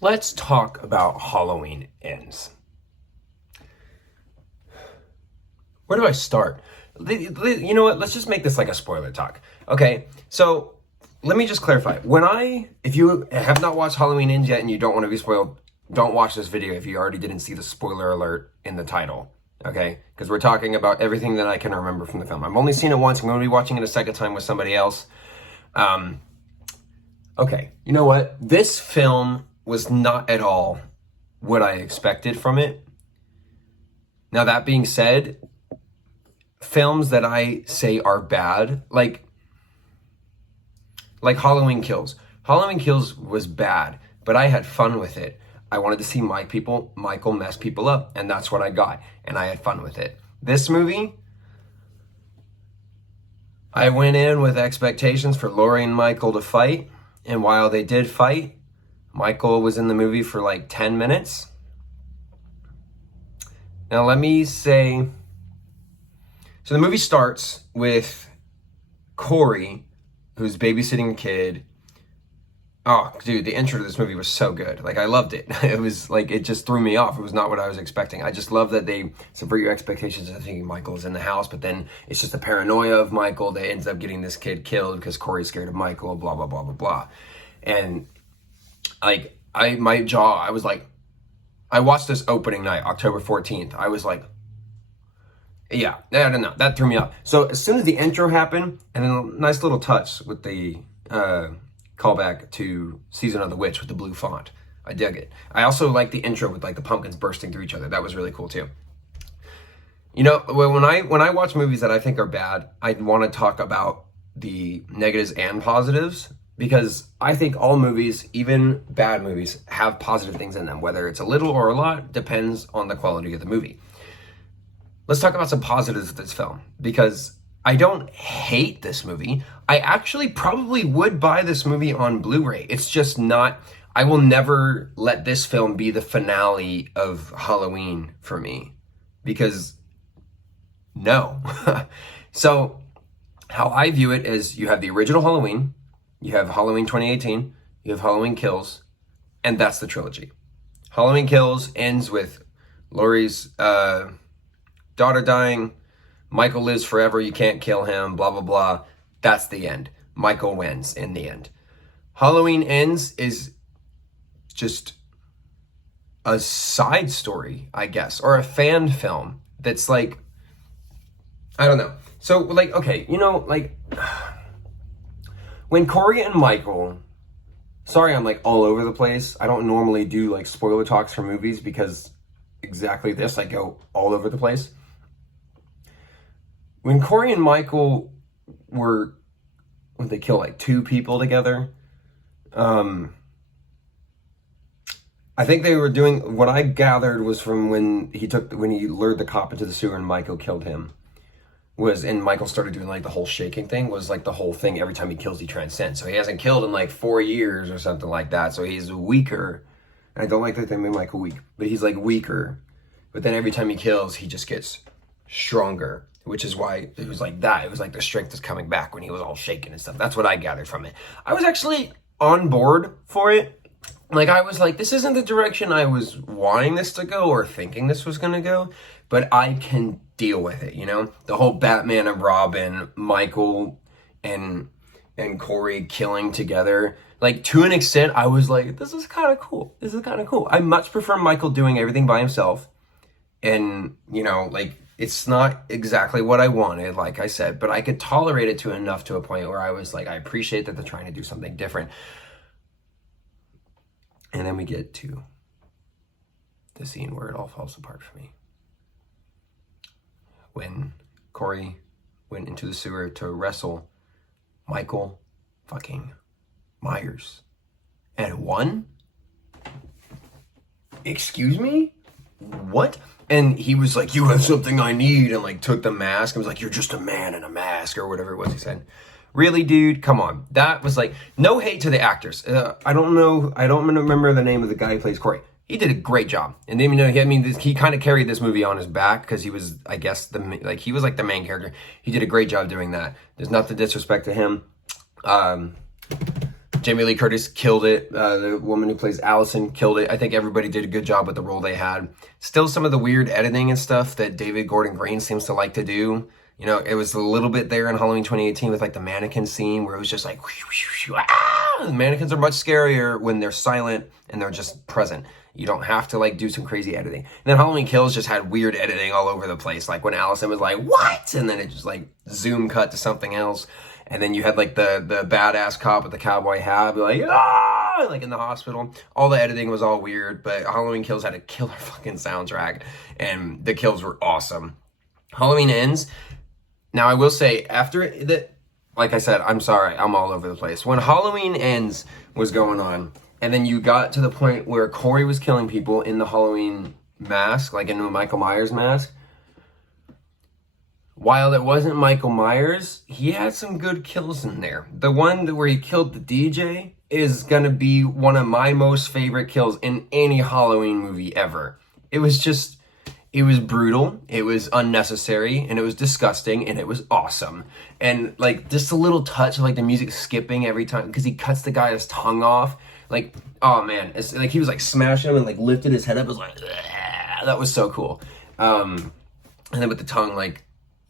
Let's talk about Halloween Ends. Where do I start? You know what? Let's just make this like a spoiler talk. Okay, so let me just clarify. If you have not watched Halloween Ends yet and you don't want to be spoiled, don't watch this video if you already didn't see the spoiler alert in the title. Okay, because we're talking about everything that I can remember from the film. I've only seen it once. I'm going to be watching it a second time with somebody else. Okay, you know what? This film was not at all what I expected from it. Now, that being said, films that I say are bad, like Halloween Kills. Halloween Kills was bad, but I had fun with it. I wanted to see Michael mess people up, and that's what I got, and I had fun with it. This movie, I went in with expectations for Laurie and Michael to fight, and while they did fight, Michael was in the movie for like 10 minutes. Now let me say, so the movie starts with Corey, who's babysitting a kid. Oh, dude, the intro to this movie was so good. Like, I loved it. It was like, it just threw me off. It was not what I was expecting. I just love that they subvert your expectations of thinking Michael's in the house, but then it's just the paranoia of Michael that ends up getting this kid killed because Corey's scared of Michael, blah, blah, blah, blah, blah. And like, my jaw, I was like, I watched this opening night, October 14th. I was like, yeah, I don't know. That threw me off. So as soon as the intro happened, and then a nice little touch with the callback to Season of the Witch with the blue font. I dug it. I also like the intro with like the pumpkins bursting through each other. That was really cool too. You know, when I watch movies that I think are bad, I want to talk about the negatives and positives, because I think all movies, even bad movies, have positive things in them. Whether it's a little or a lot depends on the quality of the movie. Let's talk about some positives of this film, because I don't hate this movie. I actually probably would buy this movie on Blu-ray. It's just not, I will never let this film be the finale of Halloween for me, because no. So how I view it is, you have the original Halloween, you have Halloween 2018, you have Halloween Kills, and that's the trilogy. Halloween Kills ends with Laurie's daughter dying, Michael lives forever, you can't kill him, blah, blah, blah. That's the end. Michael wins in the end. Halloween Ends is just a side story, I guess, or a fan film that's like, I don't know. So, like, okay, you know, like, when Corey and Michael, sorry I'm like all over the place. I don't normally do like spoiler talks for movies because exactly this, I go all over the place. When Corey and Michael when they kill like two people together, I think they were doing, what I gathered was from when he lured the cop into the sewer and Michael killed him, and Michael started doing like the whole shaking thing, was like the whole thing, every time he kills he transcends. So he hasn't killed in like 4 years or something like that. So he's weaker. And I don't like that they made Michael weak, but he's like weaker. But then every time he kills, he just gets stronger, which is why it was like that. It was like the strength is coming back when he was all shaken and stuff. That's what I gathered from it. I was actually on board for it. Like, I was like, this isn't the direction I was wanting this to go or thinking this was going to go, but I can deal with it, you know? The whole Batman and Robin, Michael and Corey killing together. Like, to an extent, I was like, this is kind of cool. This is kind of cool. I much prefer Michael doing everything by himself. And, you know, like, it's not exactly what I wanted, like I said, but I could tolerate it to enough to a point where I was like, I appreciate that they're trying to do something different. And then we get to the scene where it all falls apart for me. When Corey went into the sewer to wrestle Michael fucking Myers and won? Excuse me? What? And he was like, you have something I need, and like took the mask and was like, you're just a man in a mask, or whatever it was he said. Really, dude? Come on. That was like, no hate to the actors. I don't remember the name of the guy who plays Corey. He did a great job. And then, you know, he kind of carried this movie on his back because he was, I guess, he was like the main character. He did a great job doing that. There's nothing disrespect to him. Jamie Lee Curtis killed it. The woman who plays Allison killed it. I think everybody did a good job with the role they had. Still some of the weird editing and stuff that David Gordon Green seems to like to do. You know, it was a little bit there in Halloween 2018 with like the mannequin scene where it was just like, the mannequins are much scarier when they're silent and they're just present. You don't have to like do some crazy editing. And then Halloween Kills just had weird editing all over the place. Like when Allison was like, what? And then it just like zoom cut to something else. And then you had like the badass cop with the cowboy hat, like, ah, like in the hospital. All the editing was all weird, but Halloween Kills had a killer fucking soundtrack and the kills were awesome. Halloween Ends. Now I will say after that, like I said, I'm sorry, I'm all over the place. When Halloween Ends was going on, and then you got to the point where Corey was killing people in the Halloween mask, like in the Michael Myers mask. While it wasn't Michael Myers, he had some good kills in there. The one where he killed the DJ is gonna be one of my most favorite kills in any Halloween movie ever. It was brutal, it was unnecessary, and it was disgusting, and it was awesome. And like just a little touch of like the music skipping every time because he cuts the guy's tongue off. Like, oh man, it's like he was like smashing him and like lifted his head up. It was like, that was so cool. And then with the tongue like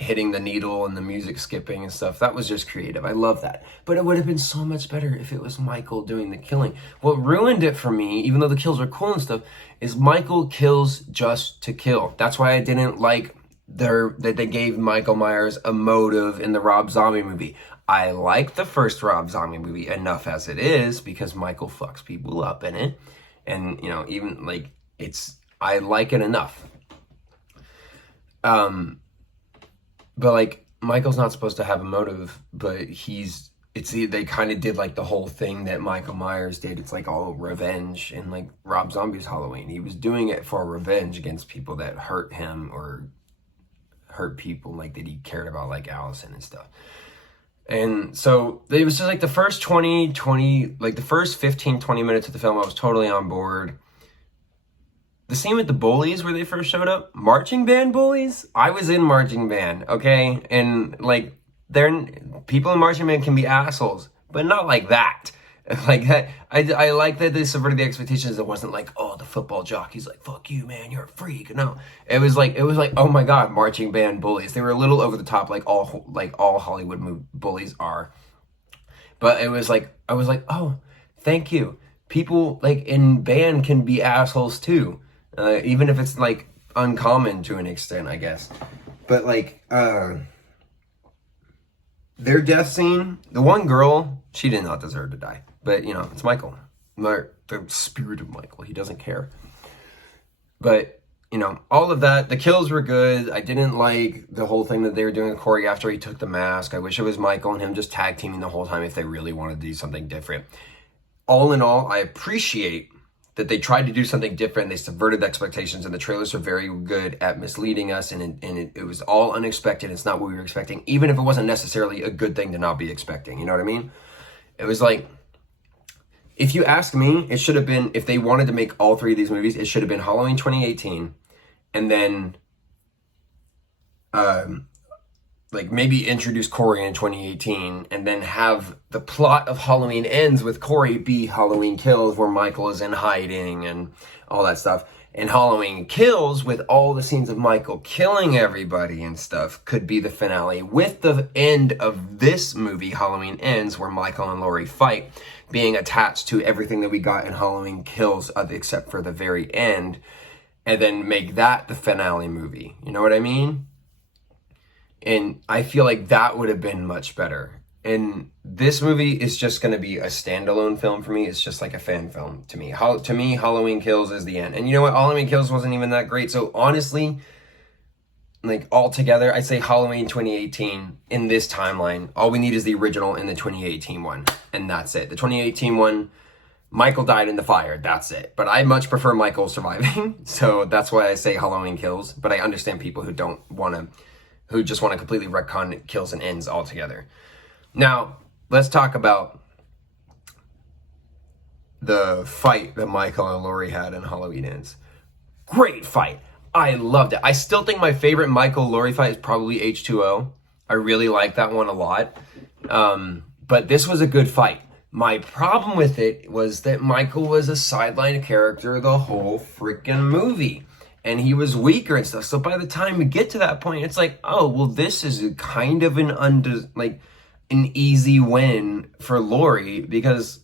hitting the needle and the music skipping and stuff, that was just creative. I love that. But it would have been so much better if it was Michael doing the killing. What ruined it for me, even though the kills are cool and stuff, is Michael kills just to kill. That's why I didn't like that they gave Michael Myers a motive in the Rob Zombie movie. I like the first Rob Zombie movie enough as it is because Michael fucks people up in it. And, you know, even like I like it enough. But like Michael's not supposed to have a motive, but they kind of did like the whole thing that Michael Myers did. It's like all revenge, and like Rob Zombie's Halloween, he was doing it for revenge against people that hurt him or hurt people like that he cared about, like Allison and stuff. And so it was just like the first 20, like the first 15, 20 minutes of the film, I was totally on board. The scene with the bullies where they first showed up, marching band bullies, I was in marching band, okay? And like, people in marching band can be assholes, but not like that. Like that, I like that they subverted the expectations. It wasn't like, oh, the football jockey's like, fuck you, man, you're a freak. No, it was like, oh my God, marching band bullies. They were a little over the top, like all Hollywood bullies are. But it was like, I was like, oh, thank you. People like in band can be assholes too. Even if it's like uncommon to an extent, I guess. But like, their death scene, the one girl, she did not deserve to die. But, you know, it's Michael. The spirit of Michael. He doesn't care. But, you know, all of that, the kills were good. I didn't like the whole thing that they were doing with Corey after he took the mask. I wish it was Michael and him just tag teaming the whole time if they really wanted to do something different. All in all, I appreciate that they tried to do something different. They subverted expectations, and the trailers are very good at misleading us, and it was all unexpected. It's not what we were expecting, even if it wasn't necessarily a good thing to not be expecting. You know what I mean? It was like, if you ask me, it should have been, if they wanted to make all three of these movies, it should have been Halloween 2018, and then like maybe introduce Corey in 2018 and then have the plot of Halloween Ends with Corey be Halloween Kills, where Michael is in hiding and all that stuff. And Halloween Kills with all the scenes of Michael killing everybody and stuff could be the finale, with the end of this movie, Halloween Ends, where Michael and Laurie fight, being attached to everything that we got in Halloween Kills except for the very end, and then make that the finale movie. You know what I mean? And I feel like that would have been much better. And this movie is just going to be a standalone film for me. It's just like a fan film to me. To me, Halloween Kills is the end. And you know what? Halloween Kills wasn't even that great. So honestly, like altogether, I'd say Halloween 2018 in this timeline, all we need is the original and the 2018 one. And that's it. The 2018 one, Michael died in the fire. That's it. But I much prefer Michael surviving. So that's why I say Halloween Kills. But I understand people who who just want to completely retcon Kills and Ends altogether. Now, let's talk about the fight that Michael and Laurie had in Halloween Ends. Great fight. I loved it. I still think my favorite Michael-Laurie fight is probably H2O. I really like that one a lot. But this was a good fight. My problem with it was that Michael was a sideline character the whole freaking movie. And he was weaker and stuff. So by the time we get to that point, it's like, oh, well, this is a kind of an easy win for Laurie, because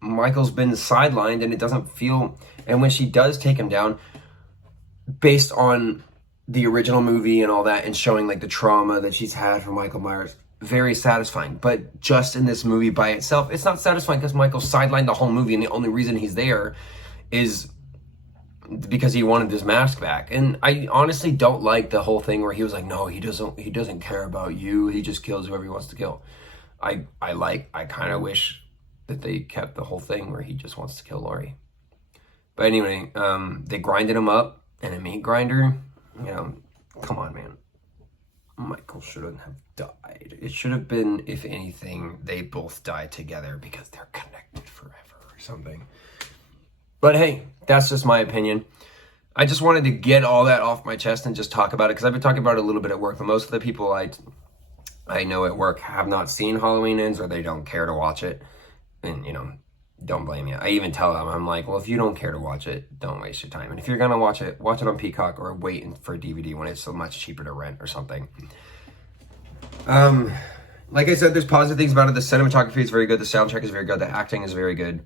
Michael's been sidelined and it doesn't feel. And when she does take him down, based on the original movie and all that, and showing like the trauma that she's had from Michael Myers, very satisfying. But just in this movie by itself, it's not satisfying because Michael's sidelined the whole movie, and the only reason he's there is because he wanted his mask back. And I honestly don't like the whole thing where he was like, no, he doesn't care about you, he just kills whoever he wants to kill. I kind of wish that they kept the whole thing where he just wants to kill Laurie. But anyway, they grinded him up in a meat grinder. Come on, man. Michael shouldn't have died. It should have been, if anything, they both died together because they're connected forever or something. But hey, that's just my opinion. I just wanted to get all that off my chest and just talk about it, because I've been talking about it a little bit at work, but most of the people I know at work have not seen Halloween Ends, or they don't care to watch it. And, don't blame me. I even tell them, I'm like, well, if you don't care to watch it, don't waste your time. And if you're going to watch it on Peacock, or wait for a DVD when it's so much cheaper to rent or something. Like I said, there's positive things about it. The cinematography is very good. The soundtrack is very good. The acting is very good.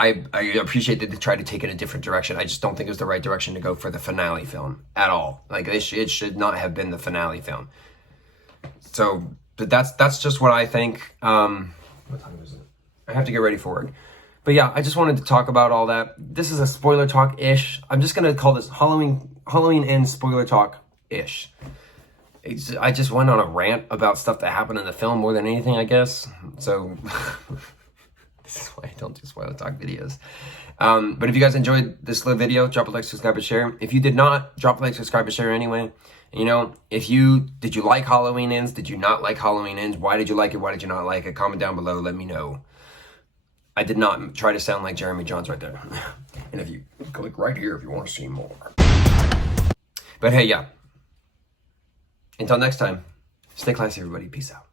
I appreciate that they tried to take it a different direction. I just don't think it was the right direction to go for the finale film at all. Like, it should not have been the finale film. So, but that's just what I think. What time is it? I have to get ready for work. But yeah, I just wanted to talk about all that. This is a spoiler talk-ish. I'm just going to call this Halloween Ends spoiler talk-ish. I just went on a rant about stuff that happened in the film more than anything, I guess. So... This is why I don't do spoiler talk videos. But if you guys enjoyed this little video, drop a like, subscribe, and share. If you did not, drop a like, subscribe, and share anyway. Did you like Halloween Ends? Did you not like Halloween Ends? Why did you like it? Why did you not like it? Comment down below. Let me know. I did not try to sound like Jeremy Johns right there. And if you click right here if you want to see more. But hey, yeah. Until next time, stay classy, everybody. Peace out.